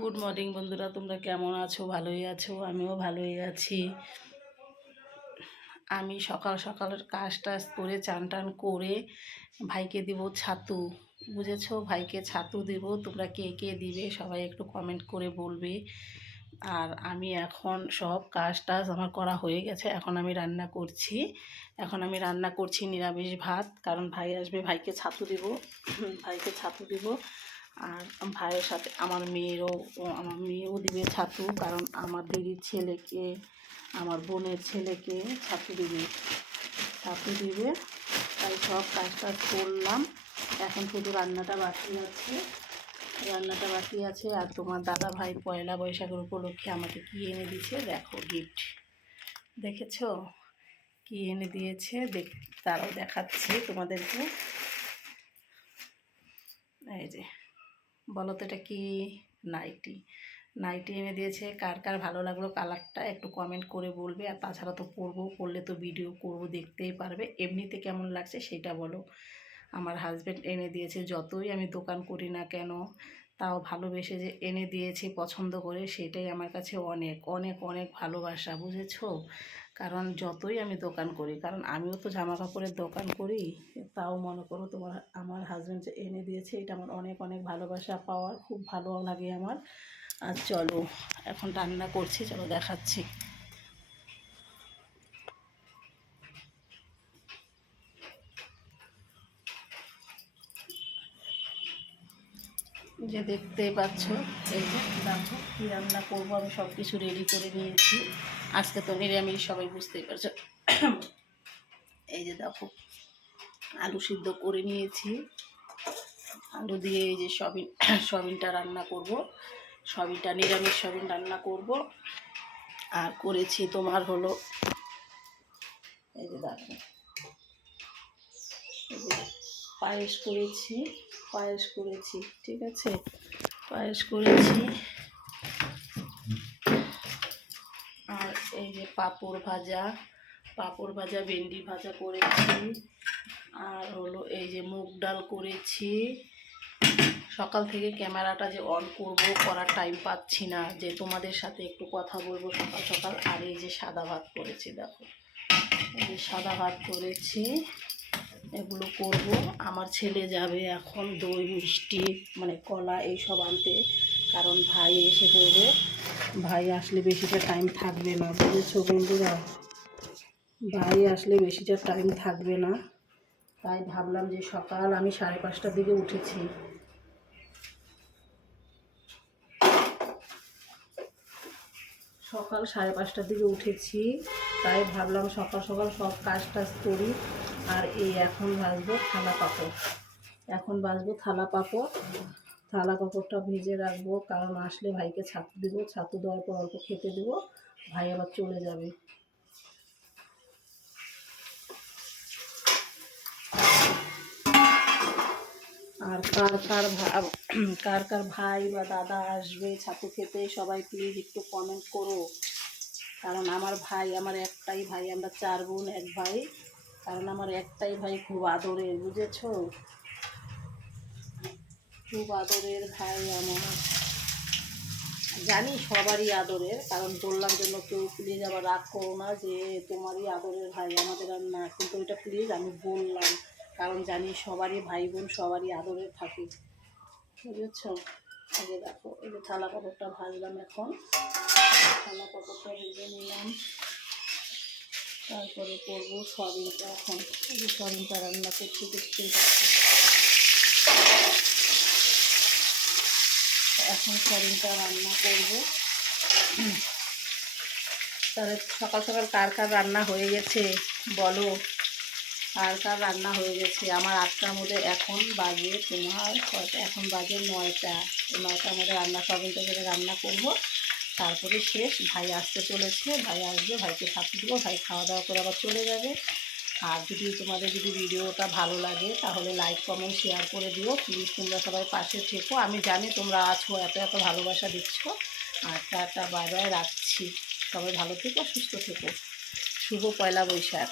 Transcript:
Good morning বন্ধুরা, তোমরা কেমন আছো? ভালোই আছো? আমিও ভালোই আছি। আমি সকাল সকালের কাজ টাজ করে চান টান করে ভাইকে দিব ছাতু, বুঝেছো? ভাইকে ছাতু দিব। তোমরা কে কে দিবে সবাই একটু কমেন্ট করে বলবে। আর আমি এখন সব কাজ টাজ আমার করা হয়ে গেছে। এখন আমি রান্না করছি নিরামিষ ভাত, কারণ ভাই আসবে, ভাইকে ছাতু দিব। ভাইকে ছাতু দিব। আর ভাইয়ের সাথে আমার মেয়েও দিবে ছাতু, কারণ আমার দিদির ছেলেকে, আমার বোনের ছেলেকে ছাতু দিবে। তাই সব কাজ করলাম। এখন শুধু রান্নাটা বাকি আছে। আর তোমার দাদা ভাই পয়লা বৈশাখের উপলক্ষে আমাকে কী এনে দিয়েছে দেখো, গিফট দেখেছো? কী এনে দিয়েছে তারাও দেখাচ্ছি তোমাদেরকে। এই যে, বলো তো এটা কি? নাইটি এনে দিয়েছে। কার কার ভালো লাগলো কালারটা একটু কমেন্ট করে বলবে। আর তাছাড়া তো পরলে তো ভিডিও করব, দেখতেই পারবে। এমনিতে কেমন লাগছে সেটা বলো। আমার হাজব্যান্ড এনে দিয়েছে। যতই আমি দোকান করি না কেন, তাও ভালোবেসে যে এনে দিয়েছে পছন্দ করে, সেটাই আমার কাছে অনেক অনেক অনেক ভালোবাসা, বুঝেছো? কারণ যতই আমি দোকান করি, কারণ আমিও তো জামা কাপড়ের দোকান করি, তাও মনে করো আমার হাজব্যান্ড যে এনে দিয়েছে, এটা আমার অনেক অনেক ভালোবাসা পাওয়ার, খুব ভালো লাগে আমার। আর চলো এখন রান্না করছি, চলো দেখাচ্ছি। যে দেখতেই পাচ্ছ, এই যে দেখো কী রান্না করবো। আমি সব কিছু রেডি করে নিয়েছি। আজকে তো নিরামিষ, সবাই বুঝতেই পারছো। এই যে দেখো, আলু সিদ্ধ করে নিয়েছি। আলু দিয়ে এই যে সয়াবিনটা রান্না করব। সয়াবিনটা নিরামিষ সয়াবিন রান্না করব। আর করেছি তোমার হলো, এই যে দেখো, এই যে পায়েস করেছি, ঠিক আছে? পায়েস করেছি। আর এই যে পাঁপড় ভাজা ভেন্ডি ভাজা করেছি। আর হলো এই যে মুগ ডাল করেছি। সকাল থেকে ক্যামেরাটা যে অন করার টাইম পাচ্ছি না, যে তোমাদের সাথে একটু কথা বলবো সকাল সকাল। আর এই যে সাদা ভাত করেছি, দেখো এই যে সাদা ভাত করেছি। এগুলো করব। আমার ছেলে যাবে এখন দই মিষ্টি মানে কলা এইসব আনতে, কারণ ভাই এসে পড়বে। ভাই আসলে বেশিটা টাইম থাকবে না, বুঝেছো বন্ধুরা? ভাই আসলে বেশিটা টাইম থাকবে না। তাই ভাবলাম যে সকাল আমি 5:30টার দিকে উঠেছি। সকাল 5:30টার দিকে উঠেছি। তাই ভাবলাম সকাল সকাল সব কাজ টাজ করি। আর এই এখন ভাজবো থালা পাঁপড়টা ভেজে রাখবো, কারণ আসলে ভাইকে ছাতু দিব। ছাতু দেওয়ার পর অল্প খেতে দেবো, ভাই আবার চলে যাবে। আর কার কার ভাই বা দাদা আসবে ছাতু খেতে, সবাই প্লিজ একটু কমেন্ট করো। কারণ আমার একটাই ভাই, আমরা 4 বোন 1 ভাই। কারণ আমার একটাই ভাই, খুব আদরের, বুঝেছো? খুব আদরের ভাই আমার। জানি সবারই আদরের, কারণ বললাম জন্য কেউ প্লিজ আবার রাগ করো না যে তোমারই আদরের ভাই, আমাদের আর না। কিন্তু ওইটা প্লিজ আমি বললাম, কারণ জানি সবারই ভাই বোন সবারই আদরের থাকে, বুঝেছো? আগে দেখো, এই যে থালা পাঁপড়টা ভাজলাম। এখন থালা পাঁপড়টা ভেজে নিলাম। তারপরে করবো সয়াবিনটা। এখন এই যে সয়াবিনটা রান্না করছি, দেখতেই পাচ্ছি। এখন সয়াবিনটা রান্না করবো। তাহলে সকাল সকাল কার কার রান্না হয়ে গেছে বলো? কার কার রান্না হয়ে গেছে? আমার 8টার মধ্যে এখন বাজে তোমার এখন বাজে 9টা। 9টার মধ্যে সয়াবিনটা করে রান্না করব। তারপরে শেষ। ভাই আসতে চলেছে, ভাই আসবে, ভাইকে ছাতু দেবো, ভাই খাওয়া দাওয়া করে আবার চলে যাবে। আর তোমাদের যদি ভিডিওটা ভালো লাগে তাহলে লাইক কমেন্ট শেয়ার করে দিও প্লিজ। তোমরা সবাই পাশে থেকো, আমি জানি তোমরা আছো, এত এত ভালোবাসা দিচ্ছ। আর টাটা, বাই বাই, রাখছি। সবাই ভালো থেকো, সুস্থ থেকো। শুভ পয়লা বৈশাখ।